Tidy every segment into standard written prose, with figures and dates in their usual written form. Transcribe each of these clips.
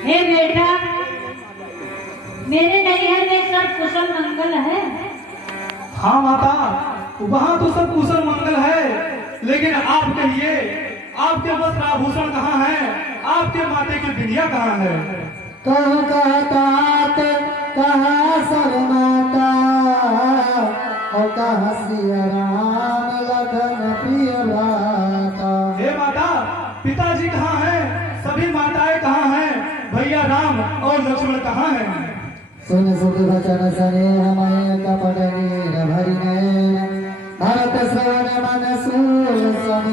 हे बेटा, मेरे नैहर में सब कुशल मंगल है। हाँ माता, वहाँ तो सब कुशल मंगल है, लेकिन आप कहिए, आपके वस्त्र आभूषण कहाँ है? आपके माथे की बिंदिया कहाँ है? कहूँ कहतात कहाँ सर माता और कहाँ सिया राम लखन प्रिय भ्राता। हे माता, पिताजी कहाँ हैं? सभी माताएं कहाँ हैं? भैया राम और लक्ष्मण कहाँ हैं? सुन सुख वचन सने हमारे कपट नीर भरि नयन भरत श्रवण मन सूर सन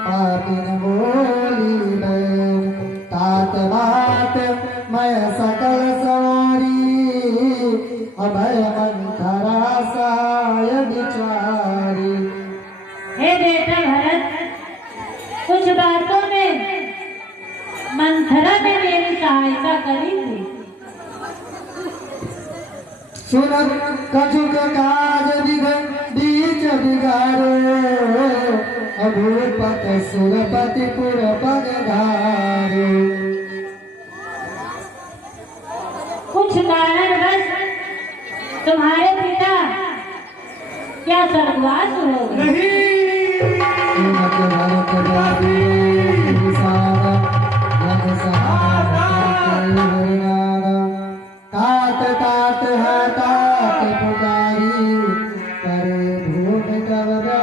पापिन बोली बैन तात बात मैं सकल सवारी अभय मंथरा साय बिचारी। हे बेटा भरत, कुछ बातों में मंथरा ने मेरी सहायता करी थी। सुन कछुक काज बीच बिगाड़ो अभूपत सुरपति पुर पगधारो। कुछ कारणवश तुम्हारे पिता क्या स्वर्गवास हो गए? नहीं। तात तात है तात पुकारी करे भूम कवरा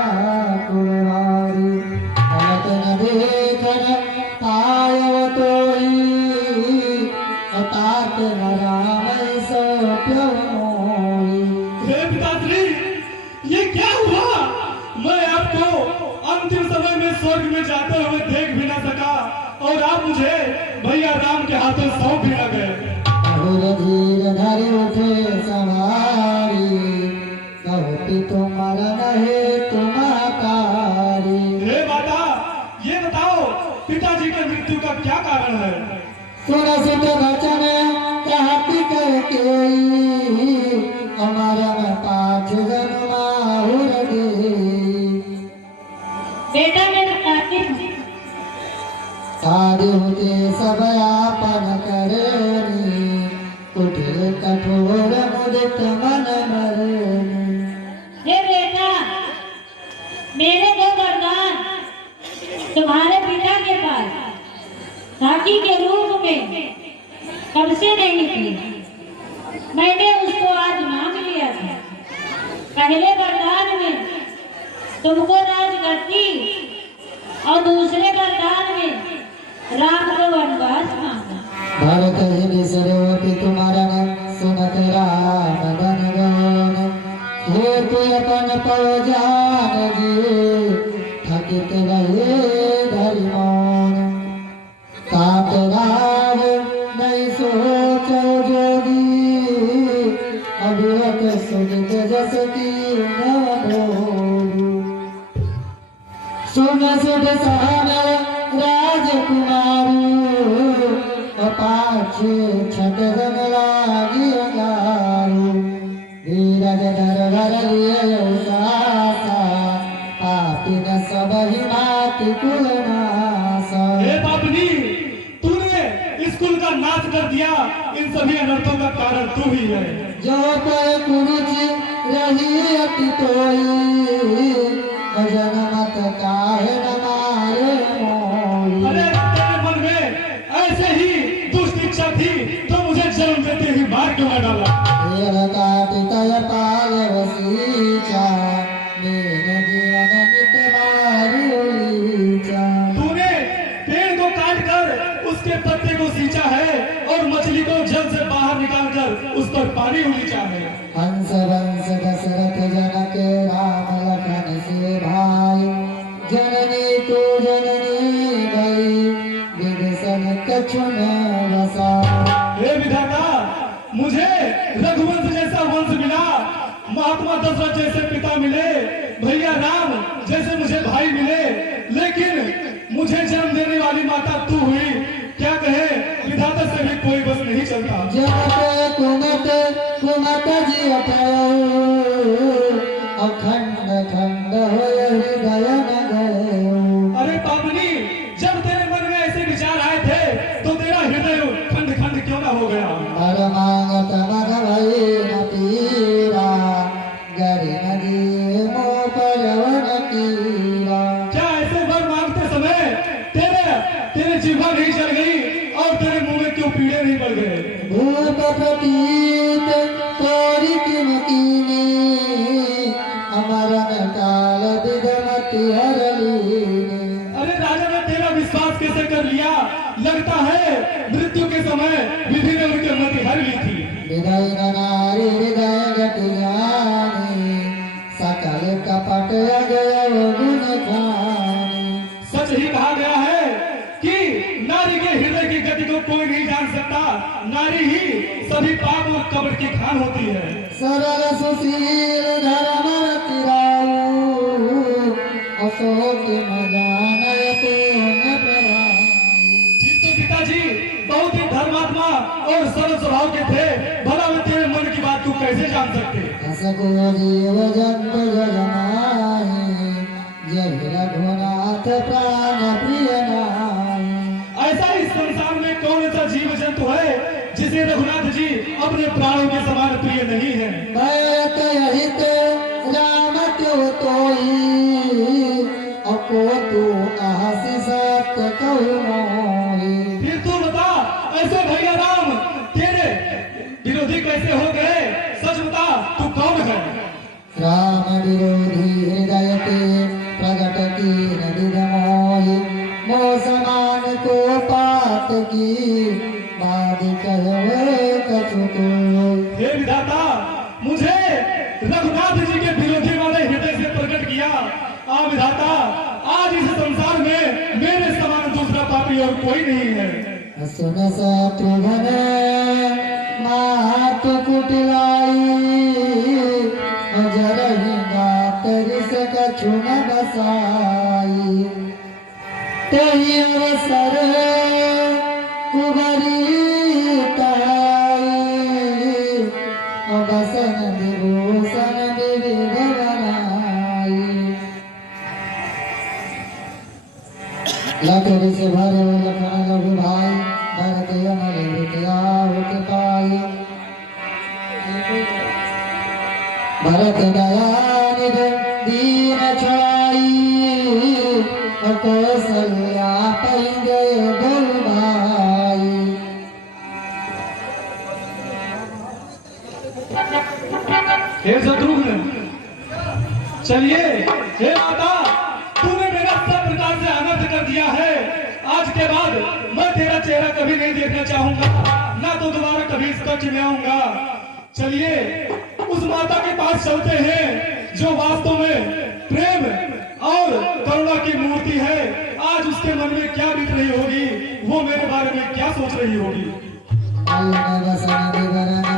कुमारी भगत न देखन पायव तोई तात न राम सो प्यो मोई। हे पिताश्री, ये क्या हुआ? मैं आपको अंतिम समय में स्वर्ग में जाते हुए देख भी ना सका और आप मुझे भैया राम के हाथों सौंप भी न गए। धीर धरि उठे सवारी कहती तुम्हारा नहीं तुम्हारी। हे माता, ये बताओ पिताजी के मृत्यु का क्या कारण है? सुन सुत वचन कहती करके हमारा में पाठ जन्माहुर गई। बेटा मैं बताती हूँ। साधु के सब आपन करेनी कुटिल कठोर मुदित मन मरेनी। हे बेटा, मेरे दो वरदान तुम्हारे पिता के पास साथी के रूप में कब से नहीं थी। मैंने उसको आज मांग लिया था। पहले वरदान में तुमको राजगद्दी और दूसरे वरदान में राम को वनवास मांगा। भरत हिनि सर्वपि तुम्हारा सुनत राम धन गण हेतु अपन पवजान जी थकित रहे धरि मौन। तात राव नहीं सोचो जोगी अभिरत सुनित जस की न बोलू। सुन सुध सहन राजकुमारू पाछे छटगन लागी गारू धीरज धर भर लिए सासा पापी न सब ही माति कुल नासा। हे पापनी, तूने इस कुल का नाश कर दिया। इन सभी अनर्थों का कारण तू ही है। जो कोई कुरुचि रही अति तोई भजन मत काहे न मारे मोई। अरे तेरे मन में ऐसे ही दुष्ट इच्छा थी तो मुझे जन्म देते ही मार क्यों न डाला? काटि तय पाल वसीचा मेन जीवन नित मारी उलीचा। तूने पेड़ को काट कर उसके पत्ते को सींचा है और मछली को जल से बाहर निकाल कर उस पर पानी उलीचा है। हंस वंश दशरथ जनक राम लखन से भाई जननी तू जननी भई विभीषण कछु न वसा। हे विधाता, मुझे रघुवंश जैसा वंश मिला, महात्मा दशरथ जैसे पिता मिले, भैया राम जैसे मुझे भाई मिले, लेकिन मुझे जन्म देने वाली माता तू हुई। क्या कहे, विधाता से भी कोई बस नहीं चलता। जगत कुमत कुमत जियत अखंड खंड हो हृदय न गयो। अरे पापनी, जब तेरे से कर लिया। लगता है मृत्यु के समय विधि ने उनकी मति हर ली थी। हृदय नारी हृदय गतियानी सकल कपट अगय गुण खानी। सच ही कहा गया है कि नारी के हृदय की गति को कोई नहीं जान सकता। नारी ही सभी पाप और कपट की खान होती है। सरल सुशील धर्म तिराऊ अशोक न जानय पुण्य प्रभाऊ। तो पिताजी बहुत ही धर्मात्मा और सरल स्वभाव के थे। भला मैं तेरे मन की बात तू कैसे जान सकते? असको जीव जंतु जगनाहि जय रघुनाथ प्राण प्रिय नाहि। ऐसा इस संसार में कौन सा जीव जंतु है जिसे रघुनाथ जी अपने प्राणों के समान प्रिय नहीं है? भरत हित राम त्यो तोहि अको तू आसी सत कहु मोहि। फिर तू बता, ऐसे भैया राम तेरे विरोधी कैसे हो गए? सच बता, तू कौन है? राम विरोधी हृदय के प्रगट की नदी मोहि मोह समान को पात की बाद कहवे कछु कोई। हे विधाता, मुझे रघुनाथ जी के विरोधी वाले हृदय से प्रकट किया। विधाता, आज इस संसार में मेरे समान दूसरा पापी और कोई नहीं है। सुन शत्रुघ्न मात कुटिलाई जरहि गातरिस कछु न बसाई। तेहि अवसर कुबरी ताई बसन विभूषण विविध बनाई। लखन से भरे लखन लघु भाई भरत अमृत पाई। भरत दयानिध दीन छाई कौशल्या पैंगे दो भाई। हे शत्रुघ्न, चलिए। हे माता, तूने मेरा सब प्रकार से अनर्थ कर दिया है। आज के बाद मैं तेरा चेहरा कभी नहीं देखना चाहूंगा, ना तो दोबारा कभी इस कक्ष में आऊंगा। चलिए उस माता के पास चलते हैं जो वास्तव में प्रेम और करुणा की मूर्ति है। आज उसके मन में क्या बीत रही होगी, वो मेरे बारे में क्या सोच रही होगी। अल्लाह बसन विवरण